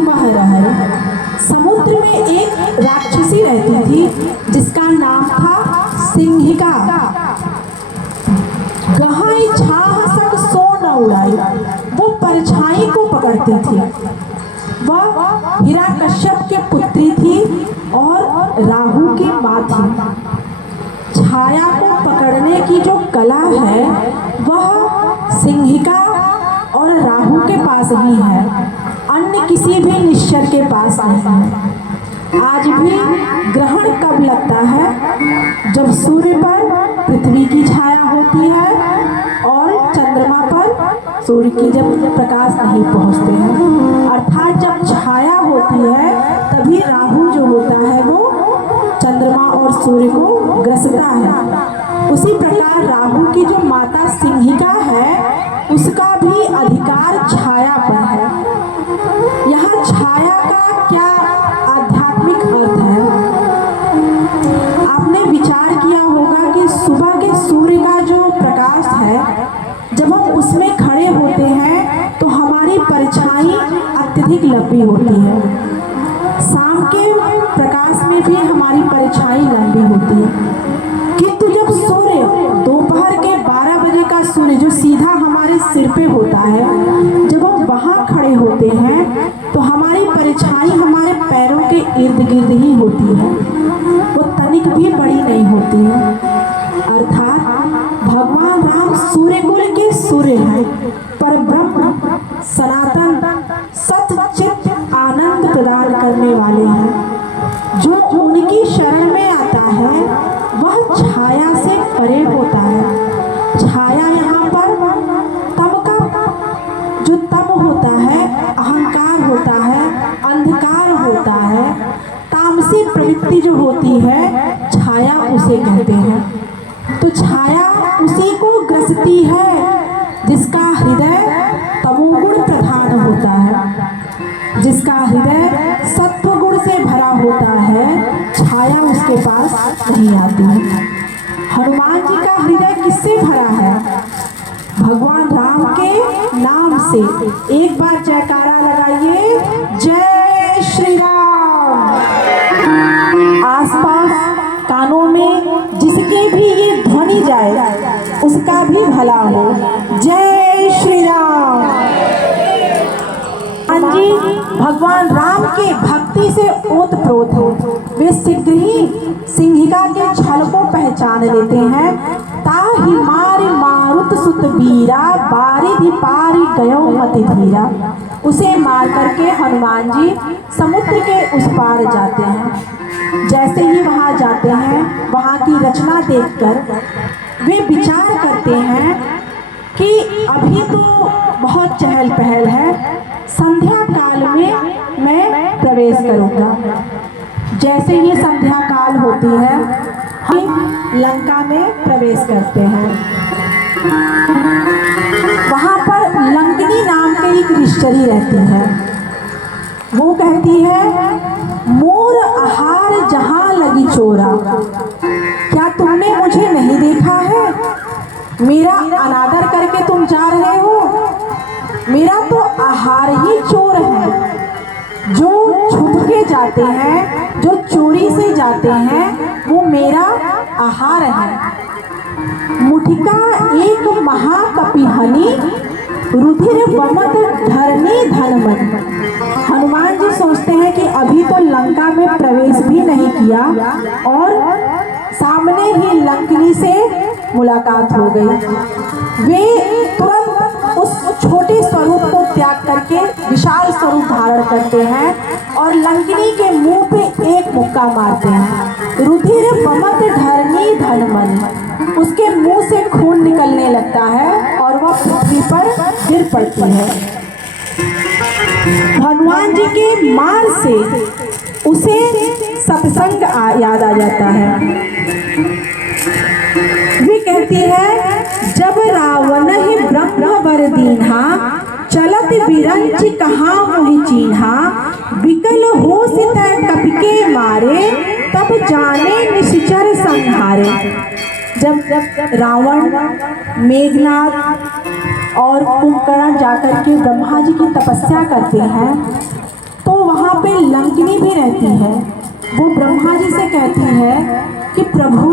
दोपहर समुद्र में एक राक्षसी रहती थी जिसका नाम था सिंहिका। गहाई छाह सक सो न उड़ाई, वो परछाई को पकड़ती थी। वह हिरण्यकश्यप के पुत्री थी और राहु की माँ थी। छाया को पकड़ने की जो कला है वह सिंहिका और राहु के पास ही है, अन्य किसी भी निश्चर के पास नहीं है। आज भी ग्रहण कब लगता है? जब सूर्य पर पृथ्वी की छाया होती है और चंद्रमा पर सूर्य की जब प्रकाश नहीं पहुंचते हैं, अर्थात जब छाया होती है तभी राहु जो होता है वो चंद्रमा और सूर्य को ग्रसता है। उसी प्रकार राहु की जो माता सिंहिका है उसका भी अधिकार छाया पर है। यहाँ छाया का क्या आध्यात्मिक अर्थ है? आपने विचार किया होगा कि सुबह के सूर्य का जो प्रकाश है, जब हम उसमें खड़े होते हैं तो हमारी परछाई अत्यधिक लंबी होती है। शाम के प्रकाश में भी हमारी परछाई लंबी होती है, किंतु जब सूर्य दोपहर के 12 बजे का सूर्य जो सीधा हमारे सिर पे होता है, जब हम वहाँ खड़े होते हैं तो हमारी परछाई हमारे पैरों के इर्द गिर्द ही होती है, वो तनिक भी बड़ी नहीं होती है। अर्थात भगवान राम सूर्य कुल के सूर्य हैं, पर ब्रह्म सनातन सच्चित आनंद प्रदान करने वाले हैं। जो उनकी शरण में आता है वह छाया से परे होता है। छाया यहाँ पर तम का जो तम होता है, अहंकार होता है, अंधकार होता है, तामसी प्रवृत्ति जो होती है, छाया उसे कहते हैं। तो छाया उसी को ग्रसती है जिसका हृदय तमोगुण प्रधान होता है। जिसका हृदय सत्व गुण से भरा होता है, छाया उसके पास नहीं आती है। हनुमान जी का हृदय किससे भरा है? भगवान राम के नाम से। एक बार जयकारा लगाइए, जय श्री राम। आसपास कानों में जिसके भी ये ध्वनि जाए उसका भी भला हो। जय श्री राम। हाँ जी, भगवान राम के भक्ति से ओतप्रोत हो। वे शीघ्र ही सिंहिका के छल को पहचान लेते हैं। ताहि मारि मारुत सुत वीरा, बारिधि पारि गयो मति धीरा। उसे मार करके हनुमान जी समुद्र के उस पार जाते हैं। जैसे ही वहाँ जाते हैं, वहाँ की रचना देखकर वे विचार करते हैं कि अभी तो बहुत चहल पहल है, संध्या काल में मैं प्रवेश करूंगा। जैसे ही संध्या काल होती है, हम लंका में प्रवेश करते हैं। वहाँ पर लंकिनी नाम की एक ऋषि रहती है। वो कहती है, मोर आहार जहाँ लगी चोरा, क्या तुमने मुझे नहीं देखा है? मेरा अनादर करके तुम जा रहे हो। मेरा तो आहार ही चोर है। जो छुप के जाते हैं, जो चोरी से जाते हैं, वो मेरा आहार है। मुठिका एक महाकपिहनी, रुधिर बमत धरनी धनमन। हनुमान जी सोचते हैं कि अभी तो लंका में प्रवेश भी नहीं किया और सामने ही लंकिनी से मुलाकात हो गई। वे तुरंत उस छोटे स्वरूप को त्याग करके विशाल स्वरूप धारण करते हैं और लंकिनी के मुंह पे एक मुक्का मारते हैं। रुधिर बमत धरनी धनमन। उसके मुंह से खून निकलने लगता है और वह पृथ्वी पर गिर पड़ती है। हनुमान जी के मार से उसे सत्संग याद आ जाता है। वे कहती है, जब रावण ही ब्रह्म वर दीन्हा, चलत बिरंच कहाँ मोहि चीन्हा, विकल हो सित कपिके मारे, तब जाने निश्चर संहारे। जब रावण, मेघनाथ और कुंभकर्ण जाकर के ब्रह्मा जी की तपस्या करते हैं तो है। वो ब्रह्मा जी से कहती है कि प्रभु,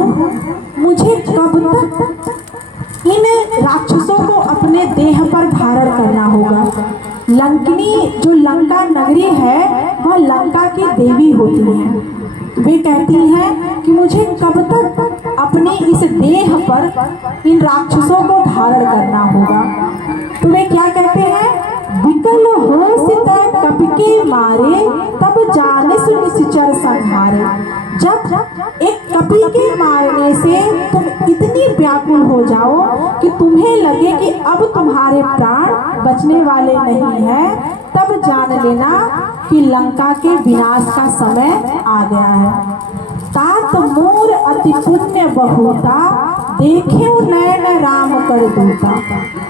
मुझे कब तक इन राक्षसों को अपने देह पर धारण करना होगा। लंकिनी जो लंका नगरी है वह लंका की देवी होती है। वे कहती हैं कि मुझे कब तक अपने इस देह पर इन राक्षसों को धारण करना होगा। तो वे क्या कहते हैं, विकल हो सित कपि के मारे, तब जाने सु निश्चर संहारे। जब एक कपि के मारने से तुम इतनी व्याकुल हो जाओ कि तुम्हें लगे कि अब तुम्हारे प्राण बचने वाले नहीं हैं, तब जान लेना कि लंका के विनाश का समय आ गया है। तात मोर अति पुण्य बहुता, देखे नयन राम कर दूता।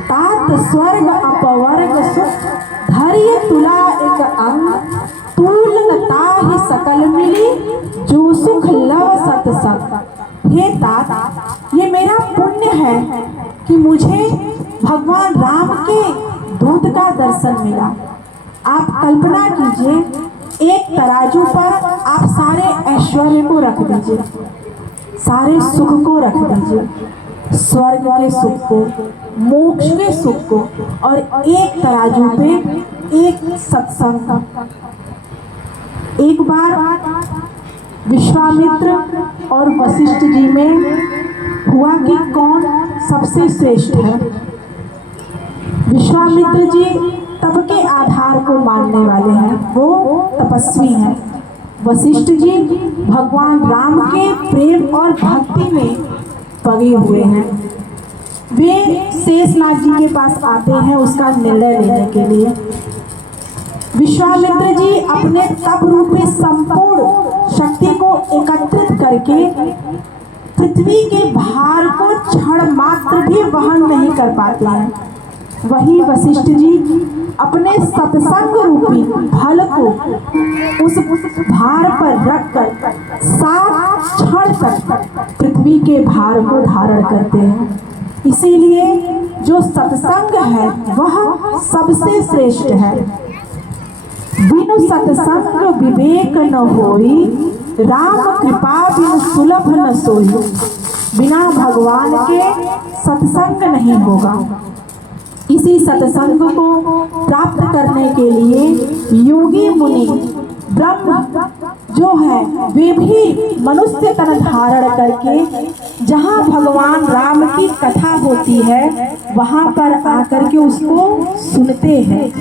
तात स्वर्ग अपवर्ग सुख, धैर्य तुला एक अंग। तूल ताहि सकल मिली, जो सुख लव सतसंग। हे तात, ये मेरा पुण्य है कि मुझे भगवान राम के दूत का दर्शन मिला। आप कल्पना कीजिए, एक तराजू पर आप सारे ऐश्वर्य को रख दीजिए, सारे सुख को रख दीजिए, स्वर्ग के सुख को, मोक्ष के सुख को, और एक तराजू पे एक सत्संग। एक बार विश्वामित्र और वशिष्ठ जी में हुआ कि कौन सबसे श्रेष्ठ है। विश्वामित्र जी तप के आधार को मानने वाले हैं, वो तपस्वी हैं। वशिष्ठ जी भगवान राम के प्रेम और भक्ति में पगे हुए हैं। वे शेषनाग जी के पास आते हैं उसका निर्णय लेने के लिए। विश्वामित्र जी अपने तप रूपी संपूर्ण शक्ति को एकत्रित करके पृथ्वी के भार को क्षण मात्र भी वहन नहीं कर पाते हैं। वही वशिष्ठ जी अपने सत्संग रूपी फल को उस भार पर रखकर 7 क्षण तक पृथ्वी के भार को धारण करते हैं। इसीलिए जो सत्संग है वह सबसे श्रेष्ठ है। बिनु सत्संग विवेक न होई, राम कृपा बिनु सुलभ न सोई। बिना भगवान के सत्संग नहीं होगा। इसी सत्संग को प्राप्त करने के लिए योगी मुनि ब्रह्म जो है वे भी मनुष्य तन धारण करके जहाँ भगवान राम की कथा होती है वहाँ पर आकर के उसको सुनते हैं।